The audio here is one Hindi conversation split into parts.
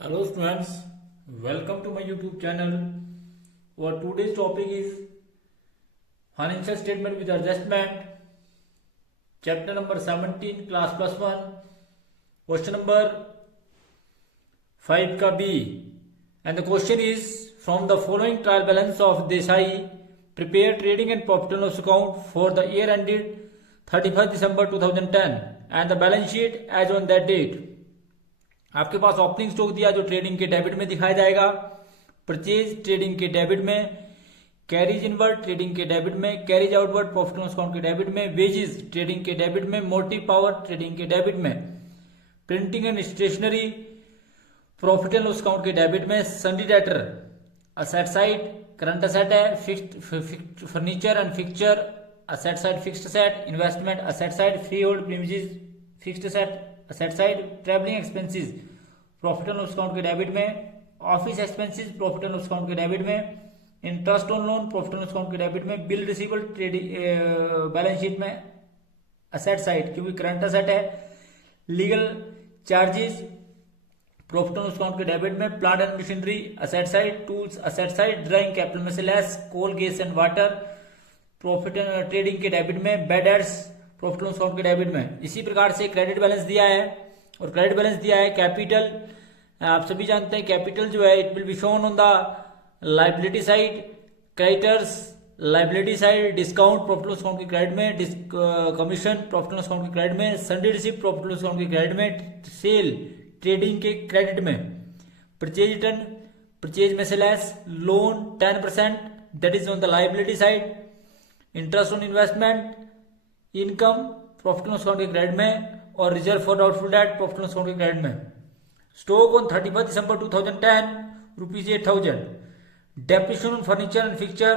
Hello students, welcome to my YouTube channel. Our today's topic is financial statement with adjustment, chapter number 17, class plus 1, question number 5 ka B. And the question is, from the following trial balance of Desai, prepare trading and profit and loss account for the year ended 31st December 2010 and the balance sheet as on that date. आपके पास ओपनिंग स्टॉक दिया जो ट्रेडिंग के डेबिट में दिखाया जाएगा, परचेज ट्रेडिंग के डेबिट में, कैरीज इनवर्ड ट्रेडिंग के डेबिट में, carriage outward profit and loss account के डेबिट में, वेजेस ट्रेडिंग के डेबिट में, मोटिव पावर ट्रेडिंग के डेबिट में, printing and stationery profit and loss account के डेबिट में, sundry debtor asset side current asset है, fixed furniture and fixture asset side fixed asset, investment asset side, freehold premises fixed asset side, travelling expenses profit and loss account के डेबिट में, office expenses profit and loss account के डेबिट में, interest on loan profit and loss account के डेबिट में, bill receivable trading balance sheet में असेट साइड क्योंकि करंट असेट है, legal charges profit and loss account के डेबिट में, plant and machinery asset side, tools asset side, drawing capital में से less, coal gas and water profit and trading के डेबिट में, bad debts profit and loss account के डेबिट में। इसी प्रकार से क्रेडिट बैलेंस दिया है और क्रेडिट बैलेंस दिया है कैपिटल। आप सभी जानते हैं कैपिटल जो है it will be shown on the liability side, creditors liability side, discount profit and loss account के क्रेडिट में, commission profit and loss account के क्रेडिट में, सन्डी receipt profit and loss account के क्रेडिट में, सेल ट्रेडिंग के क्रेडिट में, परचेज रिटर्न परचेज में से less, loan 10% that is on the liability side, interest on investment, income profit and loss account के क्रेडिट में और reserve for doubtful debt profit and loss account के क्रेडिट में। Stock on 31 December 2010 rupees 8,000, depreciation on furniture and fixture,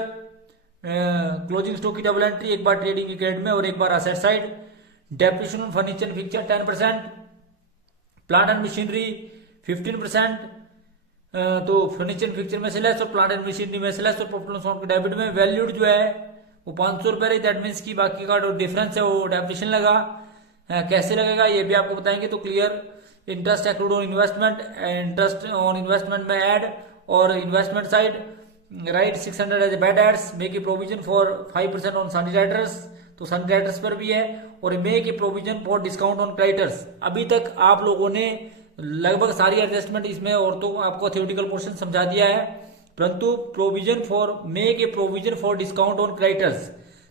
closing stock की डबल एंट्री एक बार ट्रेडिंग के क्रेडिट में और एक बार asset side, depreciation on furniture and fixture 10%, plant and machinery 15%, तो फर्नीचर एंड फिक्सचर में से लेस और प्लांट एंड मशीनरी में से लेस और प्रॉफिट एंड लॉस अकाउंट के डेबिट में, वैल्यूड जो है वो 500 रुपए रही, दैट मीन्स की बाकी का जो डिफरेंस है वो डेप्रिसिएशन लगा। कैसे लगेगा ये भी आपको बताएंगे। तो clear interest accrued on investment, interest on investment में ऐड और investment side write 600 as bad debts, make a provision for 5% on sundry debtors, तो सन्डी डेटर्स पर भी है, और make a provision for discount on creditors. अभी तक आप लोगों ने लगभग सारी एडजस्टमेंट इसमें और तो आपको थ्योरेटिकल पोर्शन समझा दिया है, परंतु provision for make a provision for discount on creditors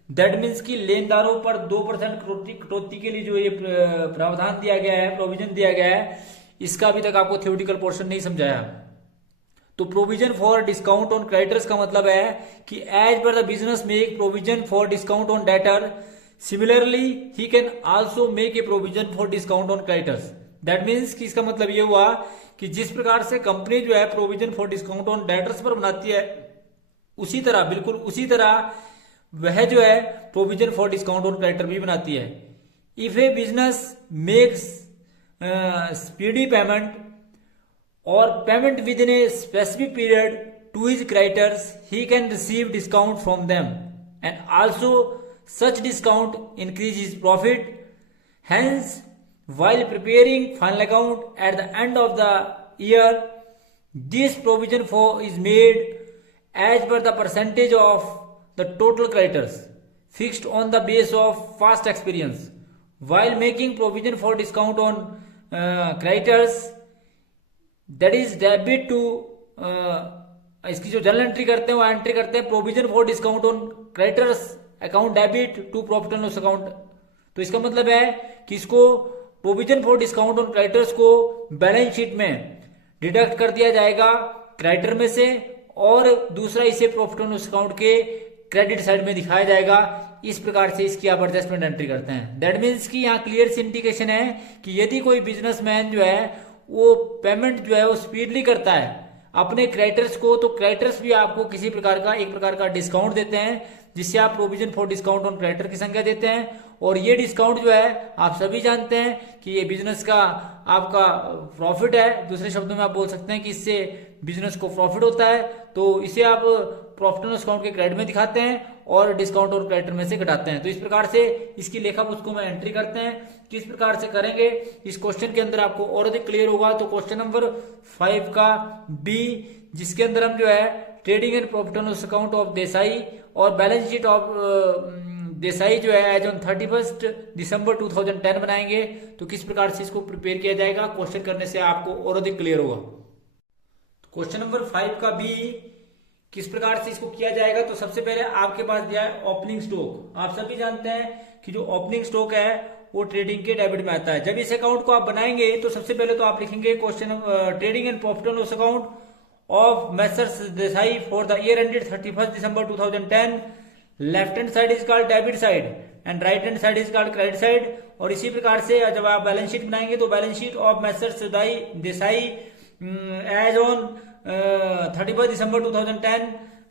that means की लेनदारों पर 2% कटौती के लिए जो ये प्रावधान दिया गया है, प्रोविजन दिया गया है, इसका अभी तक आपको थ्योरेटिकल पोर्शन नहीं समझाया। तो provision for discount on creditors का मतलब है कि as per the business make provision for discount on debtor, similarly he can also make a provision for discount on creditors. That means कि इसका मतलब ये हुआ कि जिस प्रकार से कंपनी जो है provision for discount on debtors पर बनाती है, उसी तरह बिल्कुल उसी तरह वह जो है provision for discount on creditor भी बनाती है। If a business makes speedy payment और payment within a specific period to his creditors, he can receive discount from them and also such discount increase his profit. Hence, while preparing final account at the end of the year, this provision for is made as per the percentage of the total creditors fixed on the base of past experience. While making provision for discount on creditors, that is debit to इसकी जो जर्नल एंट्री करते हैं वो एंट्री करते हैं provision for discount on creditors account debit to profit and loss account. तो इसका मतलब है कि इसको provision for discount on creditors को बैलेंस शीट में डिडक्ट कर दिया जाएगा क्रेडिटर में से, और दूसरा इसे प्रॉफिट एंड लॉस अकाउंट के क्रेडिट साइड में दिखाया जाएगा। इस प्रकार से इसकी आप एडजस्टमेंट एंट्री करते हैं। दैट मीन्स कि यहाँ क्लियर सी इंडिकेशन है कि यदि कोई बिजनेसमैन जो है वो पेमेंट जो है वो स्पीडली करता है अपने क्रेडिटर्स को, तो क्रेडिटर्स भी आपको किसी प्रकार का एक प्रकार का डिस्काउंट देते हैं, जिससे आप provision for discount on creditor की संख्या देते हैं। और ये डिस्काउंट जो है आप सभी जानते हैं कि ये बिजनेस का आपका प्रॉफिट है। दूसरे शब्दों में आप बोल सकते हैं कि इससे बिजनेस को प्रॉफिट होता है, तो इसे आप प्रॉफिट एंड लॉस अकाउंट के क्रेडिट में दिखाते हैं और डिस्काउंट और क्रेडिटर में से घटाते हैं। तो इस प्रकार से इसकी लेखा पुस्तकों में एंट्री करते हैं। किस प्रकार से करेंगे इस क्वेश्चन के अंदर आपको और अधिक क्लियर होगा। तो क्वेश्चन नंबर 5 का बी, जिसके अंदर हम जो है trading and profit and loss account of Desai और बैलेंस शीट ऑफ देसाई जो है एज ऑन 31 दिसंबर 2010 बनाएंगे। तो किस प्रकार से इसको प्रिपेयर किया जाएगा, क्वेश्चन करने से आपको और अधिक क्लियर होगा। क्वेश्चन नंबर 5 का बी, किस प्रकार से इसको किया जाएगा। तो सबसे पहले आपके पास दिया है ओपनिंग स्टॉक। आप सभी जानते हैं कि जो ओपनिंग स्टॉक है वो ट्रेडिंग के डेबिट में आता है। जब इस अकाउंट को आप बनाएंगे तो सबसे पहले तो आप लिखेंगे question trading and profit and loss account of messrs Desai for the year ended 31 December 2010। Left hand side is called debit side and right hand side is called credit side. और इसी प्रकार से जब आप बैलेंस शीट बनाएंगे तो balance sheet of messrs Desai as on 31 December 2010,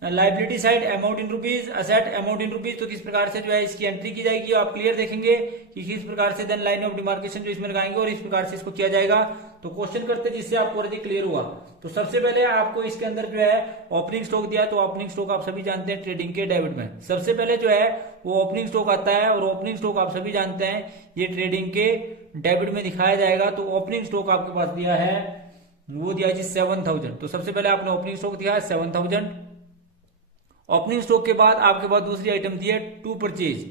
liability side amount in rupees, asset amount in rupees. तो किस प्रकार से जो है इसकी एंट्री की जाएगी आप क्लियर देखेंगे कि किस प्रकार से देन लाइन ऑफ डिमार्केशन जो इसमें लगाएंगे और इस प्रकार से इसको किया जाएगा। तो क्वेश्चन करते जिससे आपको ऑलरेडी क्लियर हुआ। तो सबसे पहले आपको इसके अंदर जो है ओपनिंग स्टॉक दिया, तो ओपनिंग स्टॉक आप सभी जानते हैं ट्रेडिंग के डेबिट में सबसे पहले जो है वो ओपनिंग स्टॉक आता है और ओपनिंग स्टॉक आप सभी जानते हैं ये ट्रेडिंग के डेबिट में दिखाया जाएगा। तो ओपनिंग स्टॉक आपके पास दिया है वो दिया जी 7000। तो सबसे पहले आपने ओपनिंग स्टॉक दिया है 7000। ओपनिंग स्टॉक के बाद आपके पास दूसरी आइटम दी है टू परचेज।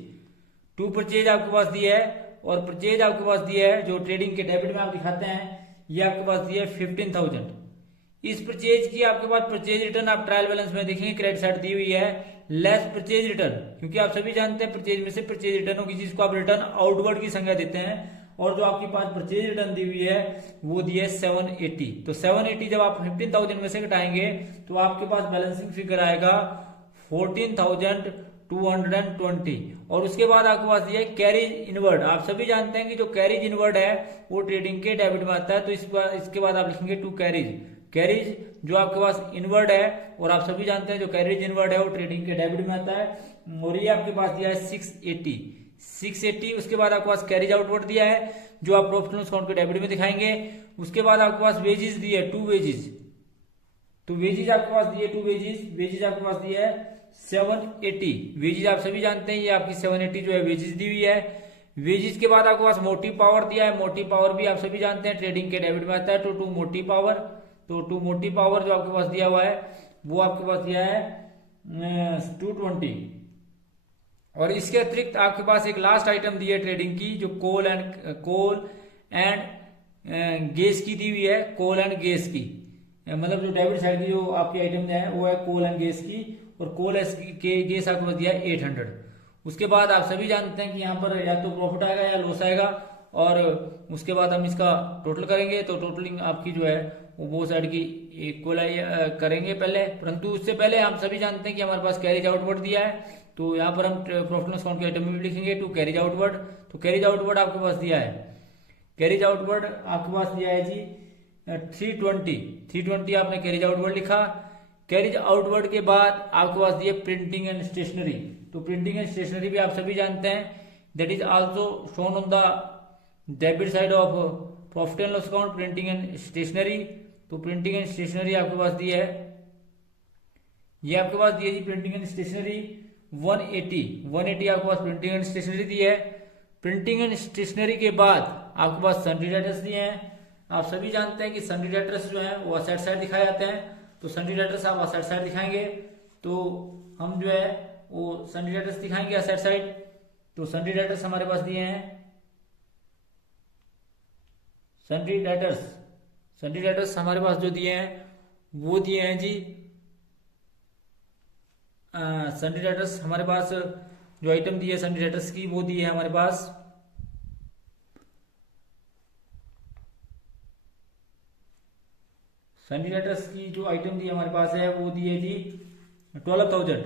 टू परचेज आपके पास दी है और परचेज आपके पास दी है जो ट्रेडिंग के डेबिट में आप दिखाते हैं ये आपके पास दी है 15000। इस परचेज की आपके पास परचेज रिटर्न आप ट्रायल बैलेंस में देखेंगे क्रेडिट साइड दी हुई है लेस परचेज रिटर्न, क्योंकि आप सभी जानते हैं परचेज में से परचेज रिटर्न होगी जिसको आप रिटर्न आउटवर्ड की संज्ञा देते हैं। और जो आपके पास परचेज रिटर्न दी हुई है वो दी है 780। तो 780 जब आप 15000 में से घटाएंगे तो आपके पास बैलेंसिंग फिगर आएगा 14220। और उसके बाद आपके पास दिया है कैरिज इनवर्ड। आप सभी जानते हैं कि जो कैरिज इनवर्ड है वो ट्रेडिंग के डेबिट में आता है। तो इसके बाद आप लिखेंगे टू कैरिज। कैरिज जो आपके पास इनवर्ड है और आप सभी जानते हैं जो कैरिज इनवर्ड है वो ट्रेडिंग के डेबिट में आता है। और ये आपके पास दिया है 680। उसके बाद आपके पास कैरिज आउटवर्ड दिया है जो आप प्रॉफिट एंड लॉस अकाउंट के डेबिट में दिखाएंगे। उसके बाद आपके पास वेजेस दिए है 2 वेजेस। तो वेजेस आपके पास दिए 2 वेजेस। वेजेस आपके पास दिया है 780। वेजेस आप सभी जानते हैं ये आपकी 780 जो है वेजेस दी हुई है। वेजेस के बाद आपके पास मोटिव पावर दिया है। मोटिव पावर भी आप सभी जानते हैं ट्रेडिंग के डेबिट में आता है। तो टू मोटिव पावर, तो टू मोटिव पावर जो आपके पास दिया हुआ है वो आपके पास दिया है 220। और इसके अतिरिक्त आपके पास एक लास्ट आइटम दी है ट्रेडिंग की जो कोल एंड गैस की दी हुई है। कोल एंड गैस की मतलब जो डेबिट साइड की जो आपकी आइटम है वो है कोल एंड गैस की। और कोल के गैस आपको दिया है 800। उसके बाद आप सभी जानते हैं कि यहाँ पर या तो प्रॉफिट आएगा या लॉस आएगा और उसके बाद हम इसका टोटल करेंगे। तो टोटलिंग आपकी जो है वो साइड की इक्वल करेंगे पहले, परंतु उससे पहले हम सभी जानते हैं कि हमारे पास कैरिज आउटवर्ड दिया है। तो यहाँ पर हम प्रॉफिट एंड लॉस अकाउंट के आइटम में भी लिखेंगे टू कैरिज आउटवर्ड। तो कैरिज आउटवर्ड आपके पास दिया है, कैरिज आउटवर्ड आपके पास दिया है जी 320 आपने कैरिज आउटवर्ड लिखा। कैरिज आउटवर्ड के बाद आपके पास दिए प्रिंटिंग एंड स्टेशनरी। तो प्रिंटिंग एंड स्टेशनरी भी आप सभी जानते हैं that is also shown on the debit side of profit and loss account printing and stationery. तो प्रिंटिंग एंड स्टेशनरी आपके पास दी है, ये आपके पास दी है जी प्रिंटिंग एंड स्टेशनरी 180 आपके पास प्रिंटिंग एंड स्टेशनरी दी है। प्रिंटिंग एंड स्टेशनरी के बाद आपके पास सन्ड्री डेटर्स दिए हैं। आप सभी जानते हैं कि सन्ड्री डेटर्स जो है वो असेट साइड दिखाए जाते हैं। तो सन्ड्री डेटर्स आप असेट साइड दिखाएंगे तो हम जो है वो सन्ड्री डेटर्स दिखाएंगे असेट साइड। तो सन्ड्री डेटर्स हमारे पास दिए हैं, सन्ड्री डेटर्स हमारे पास जो दिए हैं वो दिए हैं जी सन्ड्री डेटर्स हमारे पास जो आइटम दी है सन्ड्री डेटर्स की वो दी है हमारे पास सन्ड्री डेटर्स की जो आइटम दी हमारे पास है वो दी है जी 12000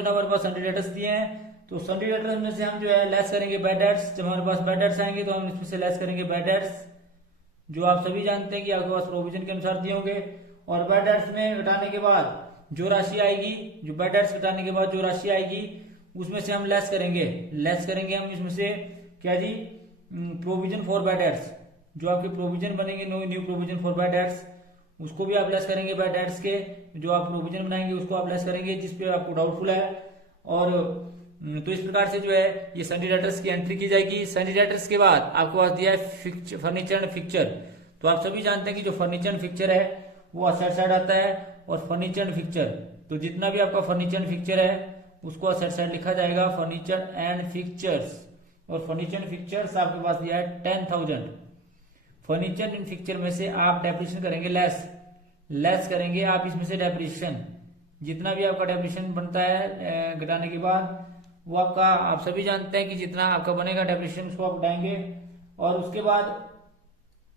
हमारे पास सन्ड्री डेटर्स दिए हैं। तो सन्ड्री डेटर्स में से हम जो है लेस करेंगे बैड डेट्स। जब हमारे पास बैड डेट्स आएंगे तो हम इसमें से लेस करेंगे बैड डेट्स जो आप सभी जानते हैं कि आपके पास प्रोविजन के अनुसार दिए होंगे। और बैड डेट्स में घटाने के बाद जो राशि आएगी, जो बैड डेट्स घटाने के बाद जो राशि आएगी उसमें से हम लेस करेंगे हम इसमें से क्या जी प्रोविजन फॉर बैड डेट्स। जो आपके प्रोविजन बनेंगे new provision for bad debts उसको भी आप लेस करेंगे बाय डेट्स के, जो आप प्रोविजन बनाएंगे उसको आप लेस करेंगे जिसपे आपको डाउटफुल है। और तो इस प्रकार से जो है ये सन्डी डेटर्स की एंट्री की जाएगी। सन्डी डेटर्स के बाद आपको पास दिया है फर्नीचर एंड फिक्चर। तो आप सभी जानते हैं कि जो फर्नीचर एंड फिक्चर है वो असेट साइड आता है, और फर्नीचर एंड फिक्चर, तो जितना भी आपका फर्नीचर एंड फिक्चर है उसको असेट साइड लिखा जाएगा, फर्नीचर एंड फिक्चर्स। और फर्नीचर एंड फिक्चर्स आपके पास दिया है 10,000। फर्नीचर एंड फिक्चर में से आप डेप्रिसिएशन करेंगे लेस करेंगे आप इसमें से डेप्रिसिएशन, जितना भी आपका डेप्रिसिएशन बनता है घटाने के बाद वो आपका, आप सभी जानते हैं कि जितना आपका बनेगा डेप्रिसिएशन उसको आप घटाएंगे। और उसके बाद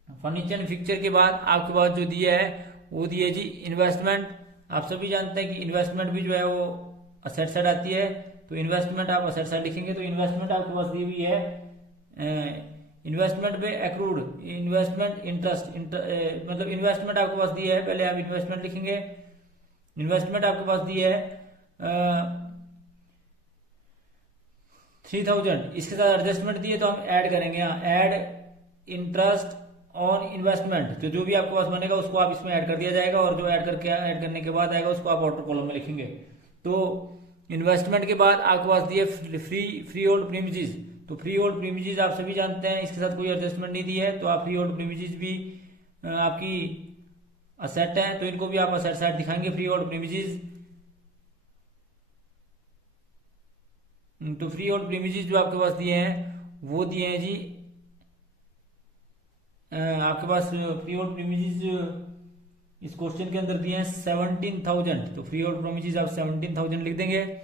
फर्नीचर एंड फिक्चर के बाद आपके पास जो दिया है वो दिया जी इन्वेस्टमेंट। आप सभी जानते हैं कि इन्वेस्टमेंट भी जो है वो असेट साइड आती है, तो इन्वेस्टमेंट आप असेट साइड लिखेंगे। तो इन्वेस्टमेंट आपके पास दी हुई है इन्वेस्टमेंट पे एक्रूड इन्वेस्टमेंट इंटरेस्ट मतलब इन्वेस्टमेंट आपके पास दी है, पहले आप इन्वेस्टमेंट लिखेंगे। इन्वेस्टमेंट आपके पास दी है 3,000, इसके साथ एडजस्टमेंट दिए तो हम ऐड करेंगे, यहाँ ऐड इंटरेस्ट ऑन इन्वेस्टमेंट, तो जो भी आपके पास बनेगा उसको आप इसमें ऐड कर दिया जाएगा, और जो ऐड करने के बाद आएगा उसको आप आउटर कॉलम में लिखेंगे। तो इन्वेस्टमेंट के बाद आपके पास दिए फ्री होल्ड प्रीमिसेस। तो फ्री होल्ड प्रीमिसेस आप सभी जानते हैं, इसके साथ कोई एडजस्टमेंट नहीं दी है, तो आप फ्री होल्ड प्रीमिसेस भी आपकी असेट है, तो इनको भी आप असेट साइड दिखाएंगे फ्री होल्ड प्रीमिसेस। तो फ्री होल्ड प्रीमिसेस जो आपके पास दिए हैं वो दिए हैं जी आपके पास फ्री होल्ड प्रीमिसेस इस क्वेश्चन के अंदर दिए हैं 17,000। तो फ्री होल्ड प्रीमिसेस आप 17,000 लिख देंगे।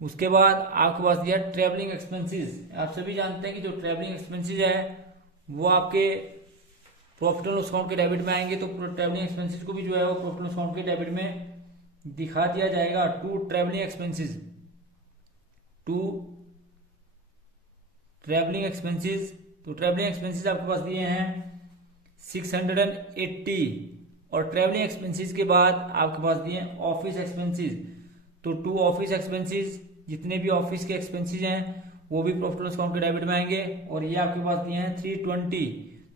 उसके बाद आपके पास दिया ट्रेवलिंग एक्सपेंसेस। आप सभी जानते हैं कि जो ट्रेवलिंग एक्सपेंसेस है वो आपके प्रॉफिट एंड लॉस अकाउंट के डेबिट में आएंगे, तो ट्रेवलिंग एक्सपेंसेस को भी जो है वो प्रॉफिट एंड लॉस अकाउंट के डेबिट में दिखा दिया जाएगा। टू ट्रेवलिंग एक्सपेंसेस तो ट्रेवलिंग एक्सपेंसेस आपके पास दिए हैं 680। और ट्रेवलिंग एक्सपेंसेस के बाद आपके पास दिए हैं ऑफिस एक्सपेंसेस। तो टू ऑफिस एक्सपेंसेस, जितने भी ऑफिस के एक्सपेंसेस हैं वो भी प्रॉफिट एंड लॉस अकाउंट के डेबिट में आएंगे। और ये आपके पास दिए हैं 320,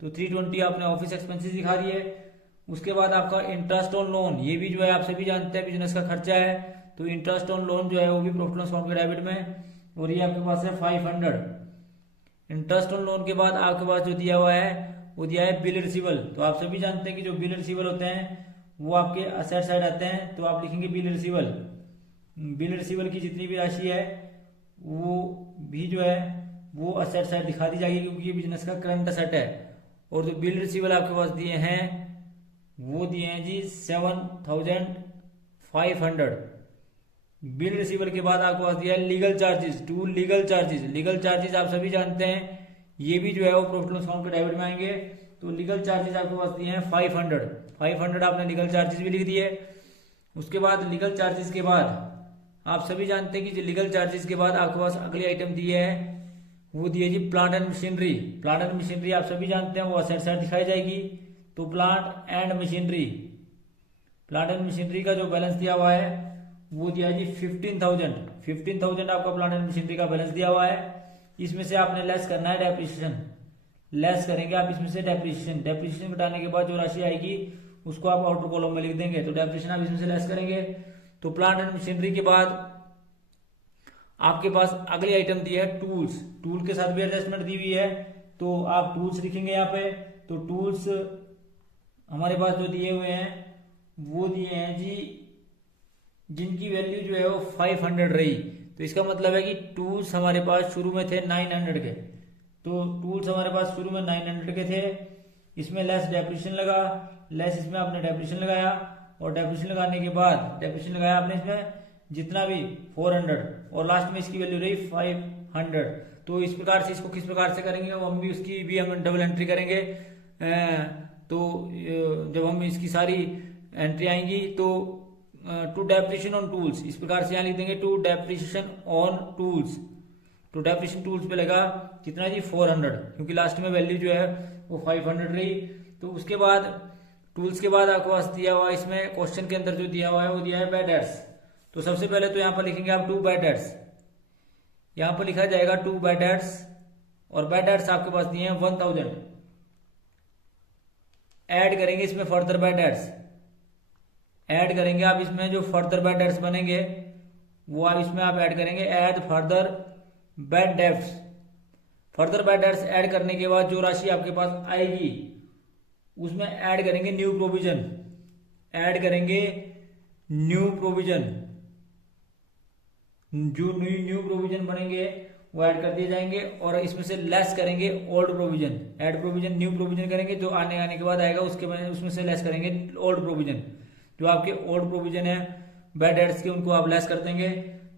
तो 320 आपने ऑफिस एक्सपेंसेस दिखा रही है। उसके बाद आपका इंटरेस्ट ऑन लोन, ये भी जो है आप सभी जानते हैं बिजनेस का खर्चा है, तो इंटरेस्ट ऑन लोन जो है वो भी प्रॉफिट एंड लॉस अकाउंट के डेबिट में, और ये आपके पास है 500। इंटरेस्ट ऑन लोन के बाद आपके पास जो दिया हुआ है वो दिया है बिल रिसीवल। तो आप सभी जानते हैं कि जो बिल रिसीवल होते हैं वो आपके असेट साइड आते हैं, तो आप लिखेंगे बिल रिसीवल। बिल रिसीवल की जितनी भी राशि है वो भी जो है वो असेट साइड दिखा दी जाएगी, क्योंकि ये बिजनेस का करंट असेट है। और जो बिल रिसीवल आपके पास दिए हैं वो दिए हैं जी 7,500। बिल रिसीवल के बाद आपको पास दिया है legal charges. To legal charges आप सभी जानते हैं ये भी जो है वो प्रॉफिट एंड लॉस अकाउंट के डेबिट में आएंगे। तो लीगल चार्जेस आपके पास दिए हैं 500 आपने लीगल चार्जेस भी लिख दिए। उसके बाद लीगल चार्जेस के बाद आप सभी जानते हैं कि लीगल चार्जेस के बाद आपके पास अगली आइटम दी है वो दी है जी प्लांट एंड मशीनरी। आप सभी जानते हैं वो असेट साइड दिखाई जाएगी। तो प्लांट एंड मशीनरी का जो बैलेंस दिया हुआ है वो दिया जी 15,000 आपका प्लांट एंड मशीनरी का बैलेंस दिया हुआ है। इसमें से आपने लेस करना है डेप्रिसिएशन, लेस करेंगे आप इसमें से डेप्रिसिएशन घटाने के बाद जो राशि आएगी उसको आप आउटर कॉलम में लिख देंगे। तो डेप्रिसिएशन आप इसमें से लेस करेंगे। तो प्लांट एंड मशीनरी के बाद आपके पास अगली आइटम दी है टूल के साथ भी एडजस्टमेंट दी हुई है, तो आप टूल्स लिखेंगे यहाँ पे। तो टूल्स हमारे पास जो दिए हुए हैं वो दिए हैं जी जिनकी वैल्यू जो है वो 500 रही। तो इसका मतलब है कि टूल्स हमारे पास शुरू में थे 900 के, तो टूल्स हमारे पास शुरू में 900 के थे। इसमें लेस डेप्रिसिएशन लगा, लेस इसमें आपने डेप्रिसिएशन लगाया, और डेप्रिसिएशन लगाने के बाद डेप्रिसिएशन लगाया आपने इसमें जितना भी 400, और लास्ट में इसकी वैल्यू रही 500। तो इस प्रकार से इसको किस प्रकार से करेंगे वो हम भी उसकी भी हम डबल एंट्री करेंगे। तो जब हम इसकी सारी एंट्री आएंगी तो टू डेप्रिसिएशन ऑन टूल्स, इस प्रकार से यहाँ लिख देंगे टू डेप्रिसिएशन ऑन टूल्स। तो डेप्रिसिएशन टूल्स पे लगा कितना जी 400, क्योंकि लास्ट में वैल्यू जो है वो 500 रही। तो उसके बाद टूल्स के बाद आपको पास दिया हुआ इसमें क्वेश्चन के अंदर जो दिया हुआ है वो दिया है बाय डेट्स। तो सबसे पहले तो यहाँ पर लिखेंगे आप 2 बाय डेट्स, यहाँ पर लिखा जाएगा 2 बाय डेट्स, और बाय डेट्स आपके पास दिए हैं 1000। ऐड करेंगे इसमें फर्दर बैड डेट्स, ऐड करेंगे आप इसमें जो फर्दर बैड डेट्स बनेंगे वो आप इसमें आप ऐड करेंगे, add further bad debts. Further bad debts add करने के बाद जो राशि आपके पास आएगी उसमें ऐड करेंगे न्यू प्रोविजन, ऐड करेंगे न्यू प्रोविजन, जो न्यू प्रोविजन बनेंगे वो ऐड कर दिए जाएंगे और इसमें से लेस करेंगे old provision. Add provision new provision करेंगे, जो आने के बाद आएगा उसके उसमें से लेस करेंगे ओल्ड प्रोविजन। जो आपके ओल्ड प्रोविजन है बैड डेट्स के उनको आप लेस कर देंगे,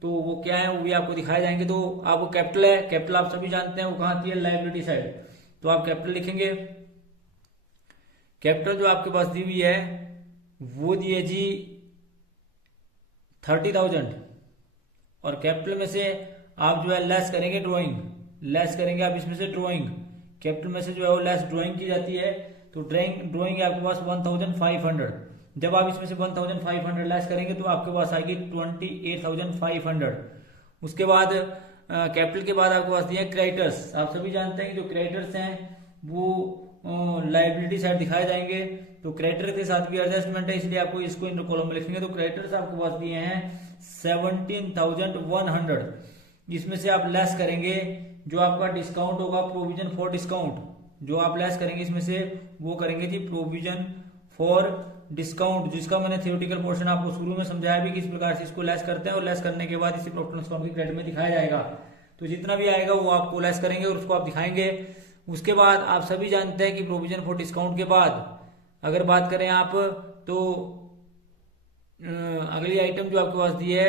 तो वो क्या है वो भी आपको दिखाए जाएंगे। तो आपको कैपिटल है, कैपिटल आप सभी जानते हैं वो कहाँ आती है, लायबिलिटी साइड। तो आप कैपिटल लिखेंगे, कैपिटल जो आपके पास दी हुई है वो दी है जी 30,000 और कैपिटल में से आप जो है लेस करेंगे ड्राइंग, लेस करेंगे आप इसमें से ड्राइंग। कैपिटल में से जो है वो लेस ड्राइंग की जाती है, तो ड्राइंग है आपके पास 1,500। जब आप इसमें से 1,500 लेस करेंगे तो आपके पास आएगी 28,500। उसके बाद कैपिटल के बाद आपके पास दिए क्रेडिटर्स। आप सभी जानते हैं कि जो क्रेडिटर्स हैं वो लायबिलिटी साइड दिखाए जाएंगे, तो क्रेडिटर के साथ भी एडजस्टमेंट है, इसलिए आपको इसको इन कॉलम में लिखेंगे। तो क्रेडिटर्स आपके पास दिए हैं 17,100। इसमें से आप लेस करेंगे जो आपका डिस्काउंट होगा, प्रोविजन फॉर डिस्काउंट, जो आप लेस करेंगे इसमें से वो करेंगे जी प्रोविजन फॉर डिस्काउंट, जिसका मैंने थियोरेटिकल पोर्शन आपको शुरू में समझाया भी किस प्रकार से इसको लेस करते हैं, और लेस करने के बाद इसे प्रॉफिट एंड लॉस अकाउंट की क्रेडिट में दिखाया जाएगा। तो जितना भी आएगा वो आपको लेस करेंगे और उसको आप दिखाएंगे। उसके बाद आप सभी जानते हैं कि प्रोविजन फॉर डिस्काउंट के बाद अगर बात करें आप तो अगली आइटम जो आपके पास दी है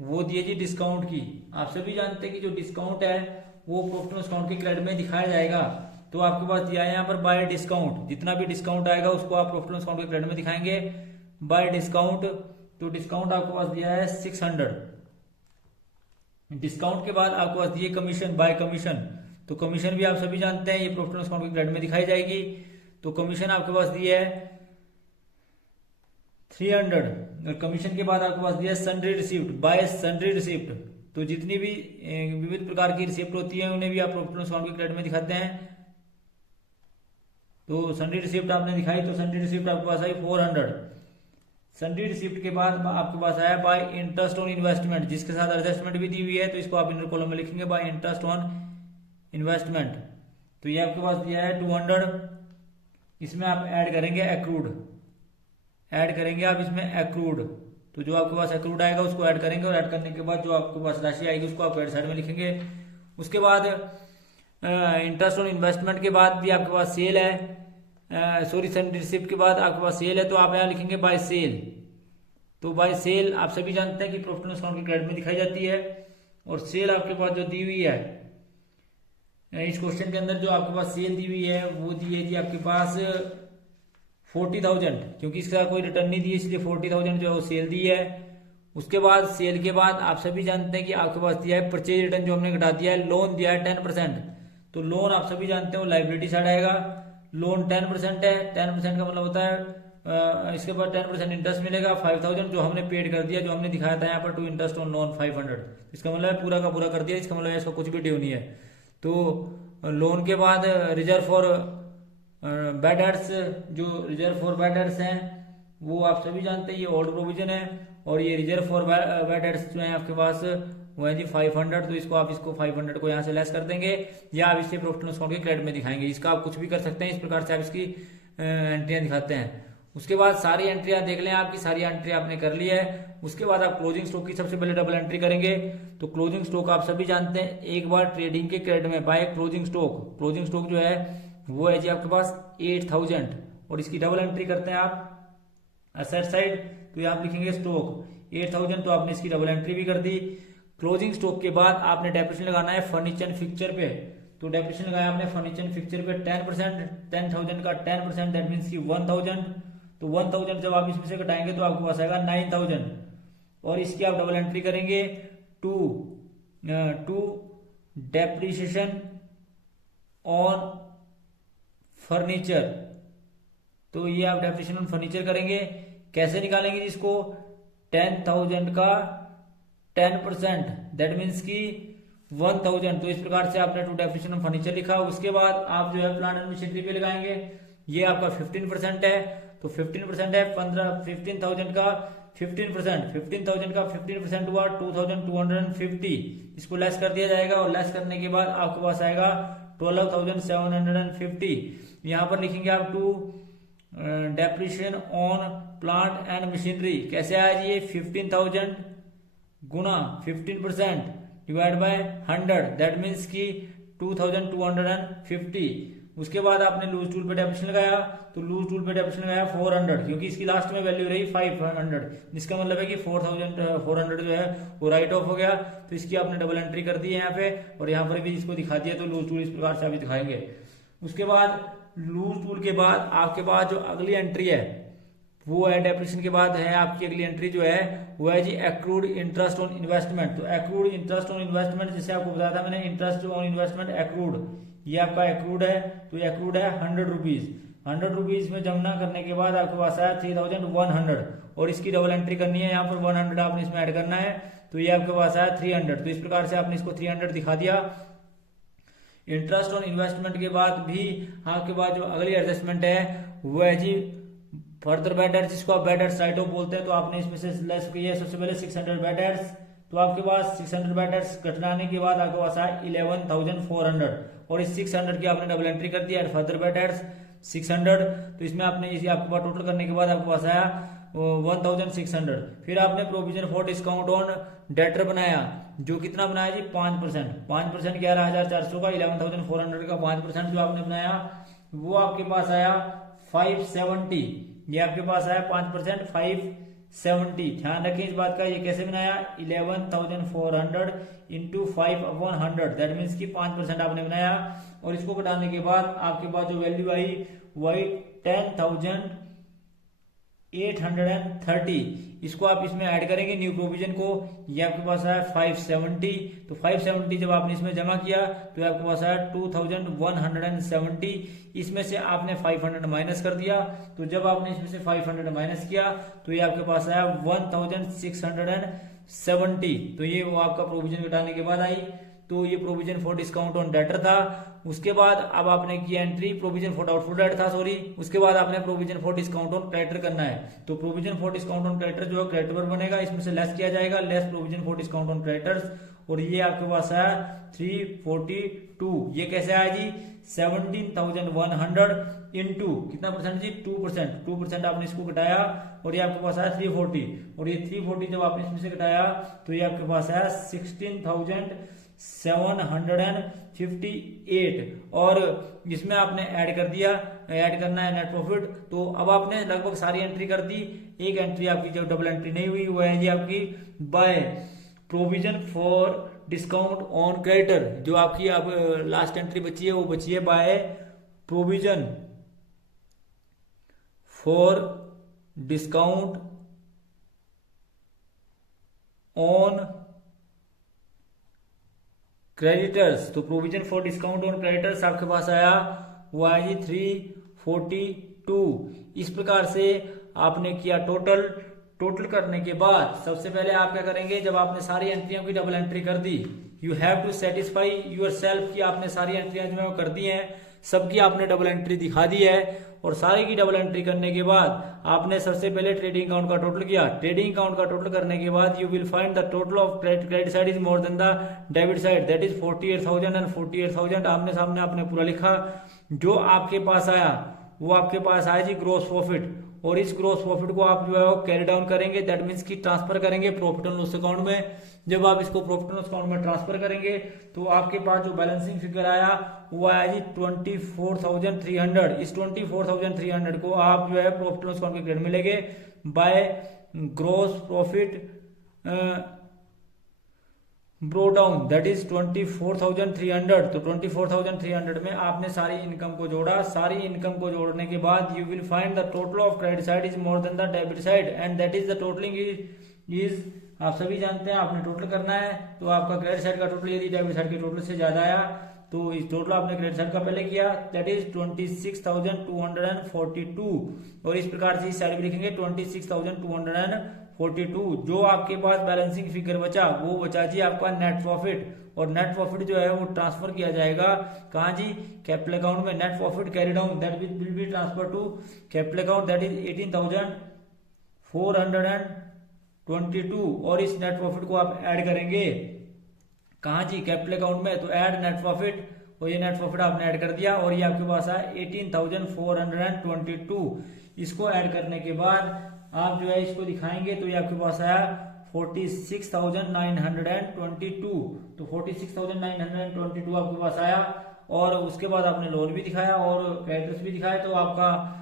वो दी है जी डिस्काउंट की। आप सभी जानते हैं कि जो डिस्काउंट है वो प्रॉफिट एंड लॉस अकाउंट की क्रेडिट में दिखाया जाएगा। तो आपके पास दिया है यहाँ पर बाय डिस्काउंट, जितना भी डिस्काउंट आएगा उसको आप प्रॉफिट एंड लॉस अकाउंट के क्रेडिट में दिखाएंगे बाय डिस्काउंट। तो डिस्काउंट आपके पास दिया है 600। डिस्काउंट के बाद आपके पास दिए कमीशन, बाय कमीशन। तो कमीशन भी आप सभी जानते हैं ये प्रॉफिट एंड लॉस अकाउंट की क्रेडिट में दिखाई जाएगी। तो कमीशन आपके पास दिए है 300 और कमीशन के बाद आपके पास दिया है sundry receipt, bye sundry receipt. तो जितनी भी विविध प्रकार की रिसिप्ट होती है उन्हें भी आप प्रॉफिट एंड लॉस अकाउंट की क्रेडिट में दिखाते हैं। तो सन्ड्री रिसिप्ट आपने दिखाई, तो सन्ड्री रिसिप्ट आपके पास आई 400। सन्ड्री रिसिप्ट के बाद आपके पास आया बाय इंटरेस्ट ऑन इन्वेस्टमेंट, जिसके साथ एडजस्टमेंट भी दी हुई है, तो इसको आप इनर कॉलम में लिखेंगे बाय इंटरेस्ट ऑन इन्वेस्टमेंट। तो ये आपके पास दिया है 200। इसमें आप ऐड करेंगे एक्रूड, ऐड करेंगे आप इसमें एक्रूड। तो जो आपके पास एक्रूड आएगा उसको ऐड करेंगे और ऐड करने के बाद जो आपके पास राशि आएगी उसको आप क्रेडिट साइड में लिखेंगे। उसके बाद इंटरेस्ट ऑन इन्वेस्टमेंट के बाद भी आपके पास सेल है, सॉरी सन्ड्री रिसिप्ट के बाद आपके पास सेल है, तो आप यहाँ लिखेंगे बाय सेल। तो बाय सेल आप सभी जानते हैं कि प्रॉफिट एंड लॉस अकाउंट की क्रेडिट में दिखाई जाती है। और सेल आपके पास जो दी हुई है इस क्वेश्चन के अंदर, जो आपके पास सेल दी हुई है वो दी है जी आपके पास 40,000, क्योंकि इसका कोई रिटर्न नहीं दी इसलिए 40,000 जो है वो सेल दी है। उसके बाद सेल के बाद आप सभी जानते हैं कि आपके पास दिया है परचेज रिटर्न, जो हमने घटा दिया है। लोन दिया है 10%, तो लोन आप सभी जानते हैं वो लायबिलिटी साइड आएगा। लोन 10% है, 10% का मतलब होता है इसके बाद 10% इंटरेस्ट मिलेगा 5,000 जो हमने पेड कर दिया, जो हमने दिखाया था यहाँ पर टू इंटरेस्ट ऑन लोन 500। इसका मतलब पूरा का पूरा कर दिया, इसका मतलब इसका कुछ भी ड्यू नहीं है। तो लोन के बाद रिजर्व फॉर बैड डेट्स, जो रिजर्व फॉर बैड डेट्स हैं वो आप सभी जानते हैं ये ओल्ड प्रोविजन है, और ये रिजर्व फॉर बैड डेट्स जो है आपके पास वो है जी 500। तो इसको आप इसको 500 को यहाँ से लेस कर देंगे या आप इससे प्रॉफिट एंड लॉस अकाउंट के क्रेडिट में दिखाएंगे। इसका आप कुछ भी कर सकते हैं, इस प्रकार से आप इसकी एंट्रियां दिखाते हैं। उसके बाद सारी एंट्रियां देख लें, आपकी सारी एंट्री आपने कर ली है। उसके बाद आप क्लोजिंग स्टॉक की सबसे पहले डबल एंट्री करेंगे। तो क्लोजिंग स्टॉक आप सभी जानते हैं एक बार ट्रेडिंग के क्रेडिट में by closing stock, closing stock जो है वो है जी आपके पास 8,000 और इसकी डबल एंट्री करते हैं आप असेट साइड। तो यहाँ आप लिखेंगे स्टॉक 8,000, तो आपने इसकी डबल एंट्री भी कर दी। क्लोजिंग स्टॉक के बाद आपने डेप्रिसिएशन लगाना है फर्नीचर एंड फिक्चर पे। तो डेप्रिसिएशन लगाया आपने फर्नीचर एंड फिक्चर पे 10%, 10,000 का 10% दैट मीन्स की 1,000। तो 1,000 जब आप इसमें से घटाएंगे तो आपके पास आएगा 9,000 और इसकी आप डबल एंट्री करेंगे टू डेप्रिसिएशन ऑन फर्नीचर। तो ये आप डेप्रिसिएशन ऑन फर्नीचर करेंगे। कैसे निकालेंगे इसको, 10,000 का 10% दैट मीन्स की 1,000। तो इस प्रकार से आपने टू डेप्रिसिएशन ऑन फर्नीचर लिखा। उसके बाद आप जो है प्लांट एंड मशीनरी पे लगाएंगे। ये आपका 15% है, तो 15% है 15,000 का 15%, 15,000 का 15% हुआ 2,250, इसको लेस कर दिया जाएगा और लेस करने के बाद आपके पास आएगा 12,750। यहाँ पर लिखेंगे आप to depreciation on plant and machinery, कैसे आया जी, ये 15,000 गुना 15% डिवाइड बाय 100, दैट मीन्स की 2,250। उसके बाद आपने लूज टूल पे डेप्रिसिएशन लगाया, तो लूज टूल पे डेप्रिसिएशन लगाया 400, क्योंकि इसकी लास्ट में वैल्यू रही 500, जिसका मतलब है कि 4,400 जो है वो राइट ऑफ हो गया। तो इसकी आपने डबल एंट्री कर दी है यहाँ पे, और यहाँ पर भी इसको दिखा दिया, तो लूज टूल इस प्रकार से अभी दिखाएंगे। उसके बाद लूज टूल के बाद आपके पास जो अगली एंट्री है वो है, डेप्रिसिएशन के बाद है आपकी अगली एंट्री जो है वो है जी एक्रूड इंटरेस्ट ऑन इन्वेस्टमेंट। तो एक्रूड इंटरेस्ट ऑन इन्वेस्टमेंट, जैसे आपको बताया था मैंने, इंटरेस्ट ऑन इन्वेस्टमेंट एक्रूड, ये आपका एक्रूड है, तो एक्रूड है 100 रुपीज। 100 रुपीज में जमा करने के बाद आपके पास आया 3,100, और इसकी डबल एंट्री करनी है, यहाँ पर 100 आपने इसमें ऐड करना है, तो ये आपके पास आया 300। तो इस प्रकार से आपने इसको 300 दिखा दिया। इंटरेस्ट ऑन इन्वेस्टमेंट के बाद भी आपके पास जो अगली एडजस्टमेंट है वो है जी फर्दर बैड डेट्स, जिसको आप बैड डेट्स राइट ऑफ बोलते हैं। तो आपने इसमें से लेस किया है सबसे पहले 600 बैड डेट्स, तो आपके पास 600 बैड डेट्स घटाने के बाद आपके पास आया 11,400, और इस 600 की आपने डबल एंट्री कर दिया। फर्दर बैड डेट्स 600, तो इसमें आपने इसे आपके पास टोटल करने के बाद आपके पास आया 1,600। फिर आपने provision for discount on debtor बनाया, जो कितना बनाया जी 5%, 5% 11,400 का, 11,400 का 5% जो आपने बनाया वो आपके पास आया 570। ये आपके पास आया 5% 570। ध्यान रखें इस बात का, ये कैसे बनाया, 11,400 इंटू 5/100, दैट मीन्स की 5% आपने बनाया, और इसको घटाने के बाद आपके पास जो वैल्यू आई वही 10,830। इसको आप इसमें ऐड करेंगे न्यू प्रोविजन को, ये आपके पास आया 570। तो 570 जब आपने इसमें जमा किया तो आपके पास आया 2,170। इसमें से आपने 500 माइनस कर दिया, तो जब आपने इसमें से 500 माइनस किया तो ये आपके पास आया 1,670। तो ये वो आपका प्रोविजन घटाने के बाद आई, तो ये provision for discount on debtor था। उसके बाद अब आपने किया entry provision for doubtful date था, सॉरी। उसके बाद आपने provision for discount on creditor करना है, तो provision for discount on creditor जो है क्रेडिटर बनेगा, इसमें से लेस किया जाएगा, less provision for discount on creditors, और ये आपके पास आया 342। ये कैसे आया जी, 17,100 इंटू कितना परसेंट जी 2%, 2% आपने इसको घटाया, और ये आपके पास आया 340, और ये 340 जब आपने इसमें से घटाया तो ये आपके पास आया 16,758, और इसमें आपने ऐड कर दिया, ऐड करना है नेट प्रॉफिट। तो अब आपने लगभग सारी एंट्री कर दी। एक एंट्री आपकी जो डबल एंट्री नहीं हुई वो है जी आपकी bye provision for discount on creditor, जो आपकी अब लास्ट एंट्री बची है वो बची है by provision for discount on creditors. तो provision for discount on creditors आपके पास आया वो आया जी 342। इस प्रकार से आपने किया टोटल करने के बाद सबसे पहले आप क्या करेंगे, जब आपने सारी एंट्रियों की डबल एंट्री कर दी, you have to satisfy yourself की आपने सारी एंट्रियां जो है कर दी हैं, सबकी आपने डबल एंट्री दिखा दी है, और सारी की डबल एंट्री करने के बाद आपने सबसे पहले ट्रेडिंग अकाउंट का टोटल किया। ट्रेडिंग अकाउंट का टोटल करने के बाद you will find the total of credit side is more than the debit side, that is 48,000 and 48,000 आमने सामने आपने पूरा लिखा। जो आपके पास आया वो आपके पास आया जी ग्रोस प्रॉफिट, और इस ग्रोस प्रॉफिट को आप जो है वो कैरी डाउन करेंगे, दैट मीन्स की ट्रांसफर करेंगे प्रॉफिट एंड लॉस अकाउंट में। जब आप इसको प्रॉफिट एंड लॉस अकाउंट में ट्रांसफर करेंगे तो आपके पास जो बैलेंसिंग फिगर आया वो आया जी 24,300। इस 24,300 को आप जो है प्रॉफिट एंड लॉस अकाउंट के क्रेडिट में लेंगे by gross profit brought down, that is 24,300। तो 24,300 में आपने सारी इनकम को जोड़ा। सारी इनकम को जोड़ने के बाद you will find the total of credit side is more than the debit side, and that is the totalling is आप सभी जानते हैं आपने टोटल करना है, तो आपका क्रेडिट साइड का टोटल यदि डेबिट साइड के टोटल से ज्यादा आया तो इस टोटल आपने क्रेडिट साइड का पहले किया, दैट इज 26,242 और इस प्रकार से इस साइड भी लिखेंगे 26,242। जो आपके पास बैलेंसिंग फिगर बचा वो बचा जी आपका नेट प्रॉफिट, और नेट प्रॉफिट जो है वो ट्रांसफर किया जाएगा कहाँ जी, कैपिटल अकाउंट में। Net profit carry down that will be transfer to capital account, that is 18,422 और इस नेट प्रॉफिट को आप ऐड करेंगे कहाँ जी, कैपिटल अकाउंट में। तो ऐड नेट प्रॉफिट, और ये नेट प्रॉफिट आपने ऐड कर दिया और ये आपके पास आया 18,422। इसको ऐड करने के बाद आप जो है इसको दिखाएंगे तो ये आपके पास आया 46,922। तो 46,922 आपके पास आया, और उसके बाद आपने लोन भी दिखाया और क्रेडिटर्स भी दिखाए। तो आपका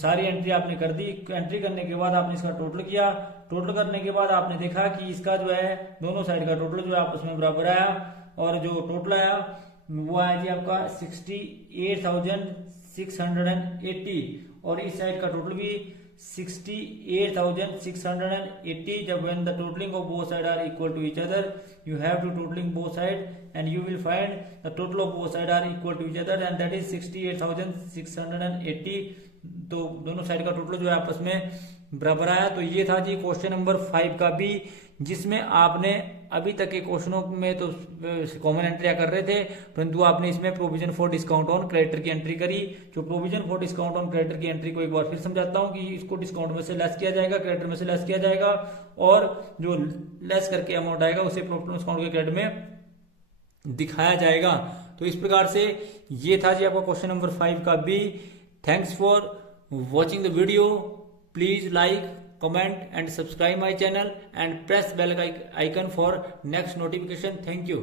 सारी एंट्री आपने कर दी। एंट्री करने के बाद आपने इसका टोटल किया। टोटल करने के बाद आपने देखा कि इसका जो है दोनों साइड का टोटल जो है आपस में बराबर आया, और जो टोटल आया वो आया जी आपका 68,680 और इस साइड का टोटल भी 68,680। जब when the totaling of both sides are equal to each other, you have to totaling both sides and you will find the total of both sides are equal to each other and that is 68,680। तो दोनों साइड का टोटल जो है आपस में बराबर आया। तो ये था जी क्वेश्चन नंबर 5 का बी, जिसमें आपने अभी तक के क्वेश्चनों में तो कॉमन एंट्रियां कर रहे थे, परंतु आपने इसमें provision for discount on creditor की एंट्री करी। जो provision for discount on creditor की एंट्री को एक बार फिर समझाता हूं कि इसको डिस्काउंट में से लेस किया जाएगा, क्रेडिटर में से लेस किया जाएगा, और जो लेस करके अमाउंट आएगा उसे प्रॉफिट डिस्काउंट के क्रेडिट में दिखाया जाएगा। तो इस प्रकार से ये था जी आपका क्वेश्चन नंबर 5 का B. Thanks for watching the video. Please like, comment and subscribe my channel and press bell icon for next notification. Thank you.